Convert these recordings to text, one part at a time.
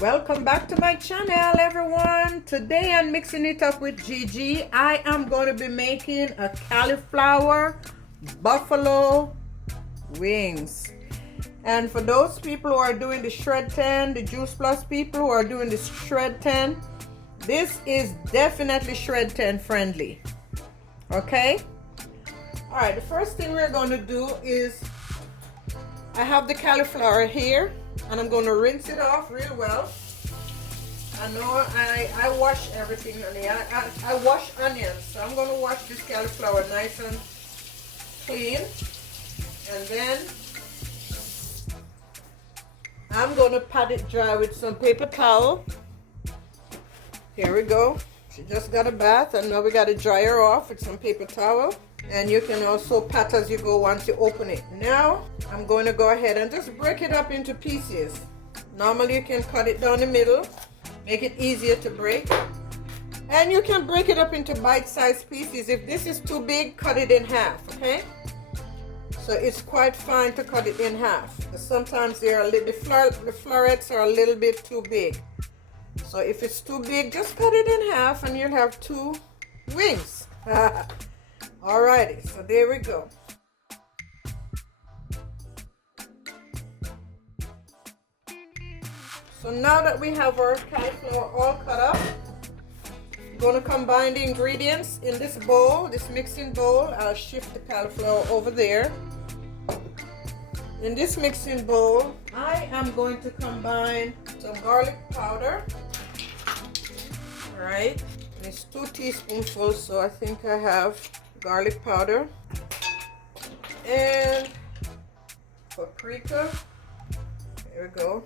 Welcome back to my channel, everyone. Today I'm mixing it up with Gigi. I am going to be making a cauliflower buffalo wings. And for those people who are doing the shred 10, the juice plus people who are doing the shred 10, this is definitely shred 10 friendly. Okay? All right, the first thing we're going to do is I have the cauliflower here, and I'm going to rinse it off real well. I know I wash everything, honey. I wash onions, so I'm going to wash this cauliflower nice and clean. And then I'm going to pat it dry with some paper towel. Here we go. She just got a bath, and now we got to dry her off with some paper towel. And you can also pat as you go once you open it. Now I'm going to go ahead and just break it up into pieces. Normally you can cut it down the middle, make it easier to break. And you can break it up into bite-sized pieces. If this is too big, cut it in half, okay? So it's quite fine to cut it in half. Sometimes the florets are a little bit too big. So if it's too big, just cut it in half and you'll have two wings. Alrighty, so there we go. So now that we have our cauliflower all cut up, I'm going to combine the ingredients in this bowl, this mixing bowl. I'll shift the cauliflower over there. In this mixing bowl, I am going to combine some garlic powder. Alright, it's 2 teaspoonfuls, so I think I have garlic powder and paprika. There we go.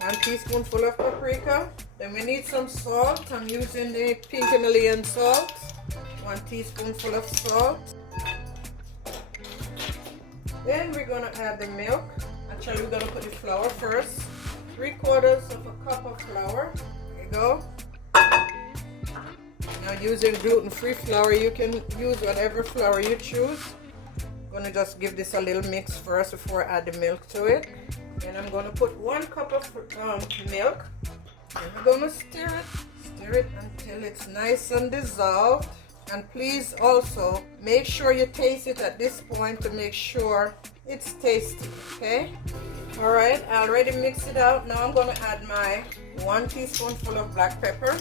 1 teaspoonful of paprika. Then we need some salt. I'm using the pink Himalayan salt. 1 teaspoonful of salt. Then we're gonna add the milk. Actually, we're gonna put the flour first. 3/4 of a cup of flour. There you go. Now using gluten-free flour, you can use whatever flour you choose. I'm going to just give this a little mix first before I add the milk to it. And I'm going to put 1 cup of milk. And we're going to stir it until it's nice and dissolved. And please also make sure you taste it at this point to make sure it's tasty, okay? Alright, I already mixed it out. Now I'm going to add my 1 teaspoonful of black pepper.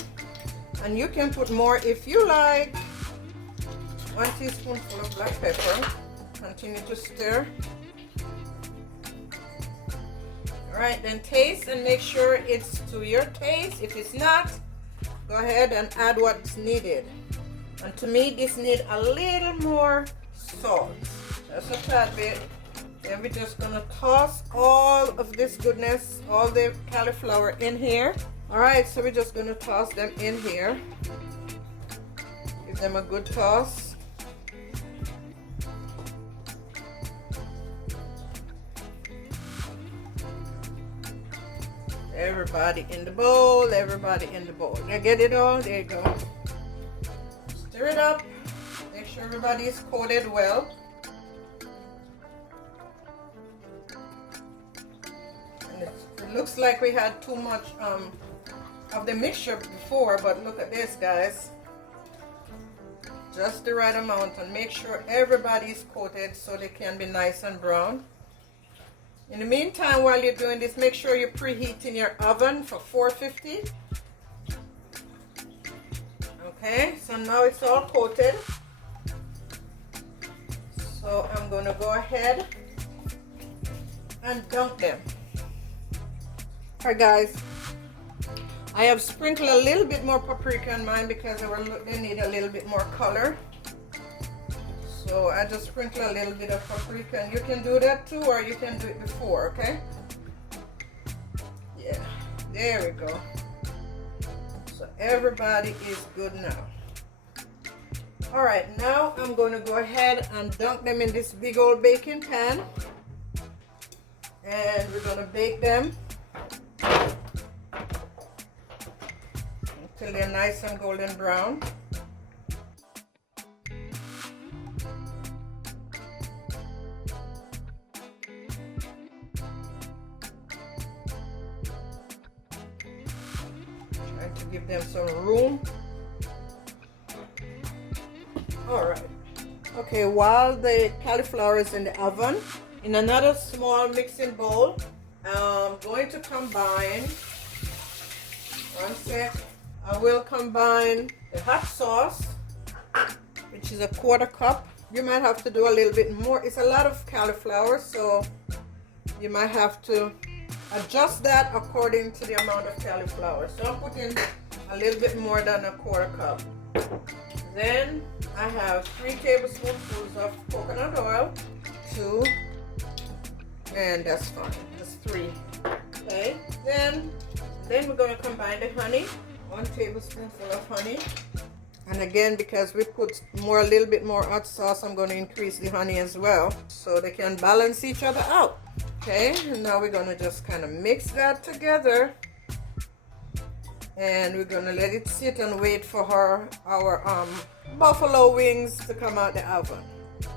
And you can put more if you like. 1 teaspoonful of black pepper. Continue to stir. Alright, then taste and make sure it's to your taste. If it's not, go ahead and add what's needed. And to me, this needs a little more salt. Just a tad bit. Then we're just gonna toss all of this goodness, all the cauliflower in here. Alright, so we're just going to toss them in here. Give them a good toss. Everybody in the bowl, everybody in the bowl. You get it all? There you go. Stir it up. Make sure everybody is coated well. And it looks like we had too much of the mixture before, but look at this, guys. Just the right amount, and make sure everybody is coated so they can be nice and brown. In the meantime, while you're doing this, make sure you're preheating your oven for 450. Okay, so now it's all coated. So I'm going to go ahead and dunk them. Alright, guys. I have sprinkled a little bit more paprika on mine because they need a little bit more color. So I just sprinkle a little bit of paprika, and you can do that too, or you can do it before, okay? Yeah, there we go. So everybody is good now. Alright, now I'm going to go ahead and dunk them in this big old baking pan. And we're going to bake them until they're nice and golden brown. to give them some room. All right. Okay, while the cauliflower is in the oven, in another small mixing bowl, I'm going to combine, one sec, I will combine the hot sauce, which is a 1/4 cup. You might have to do a little bit more. It's a lot of cauliflower, so you might have to adjust that according to the amount of cauliflower. So I'm putting a little bit more than a 1/4 cup. Then I have 3 tablespoonfuls of coconut oil, 2, and that's fine, that's 3. Okay, then we're going to combine the honey, 1 tablespoonful of honey. And again, because we put a little bit more hot sauce, I'm going to increase the honey as well, so they can balance each other out. Okay, and now we're going to just kind of mix that together, and we're going to let it sit and wait for our buffalo wings to come out the oven.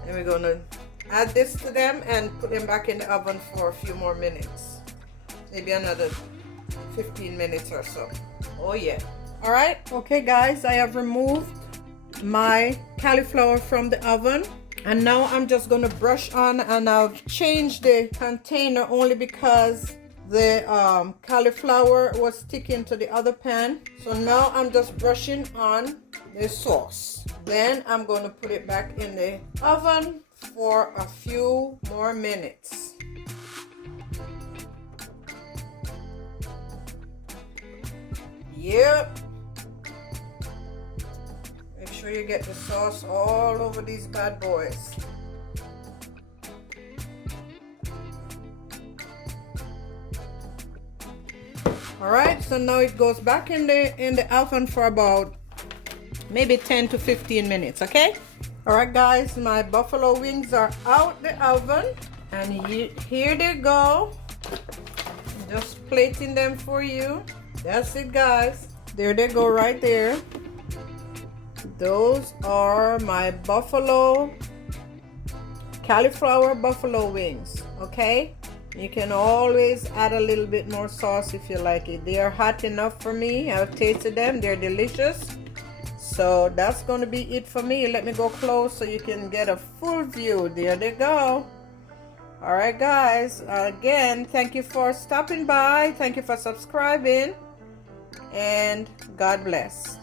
And we're going to add this to them and put them back in the oven for a few more minutes, maybe another 15 minutes or so. Oh yeah. All right, okay guys, I have removed my cauliflower from the oven, and now I'm just going to brush on, and I've changed the container only because the cauliflower was sticking to the other pan. So now I'm just brushing on the sauce. Then I'm going to put it back in the oven for a few more minutes. Yep. Make sure you get the sauce all over these bad boys. All right, so now it goes back in the oven for about maybe 10 to 15 minutes, okay? All right, guys, my buffalo wings are out the oven, and here they go. I'm just plating them for you. That's it, guys. There they go right there. Those are my cauliflower buffalo wings, okay? You can always add a little bit more sauce if you like it. They are hot enough for me. I've tasted them. They're delicious. So that's going to be it for me. Let me go close so you can get a full view. There they go. All right, guys. Again, thank you for stopping by. Thank you for subscribing. And God bless.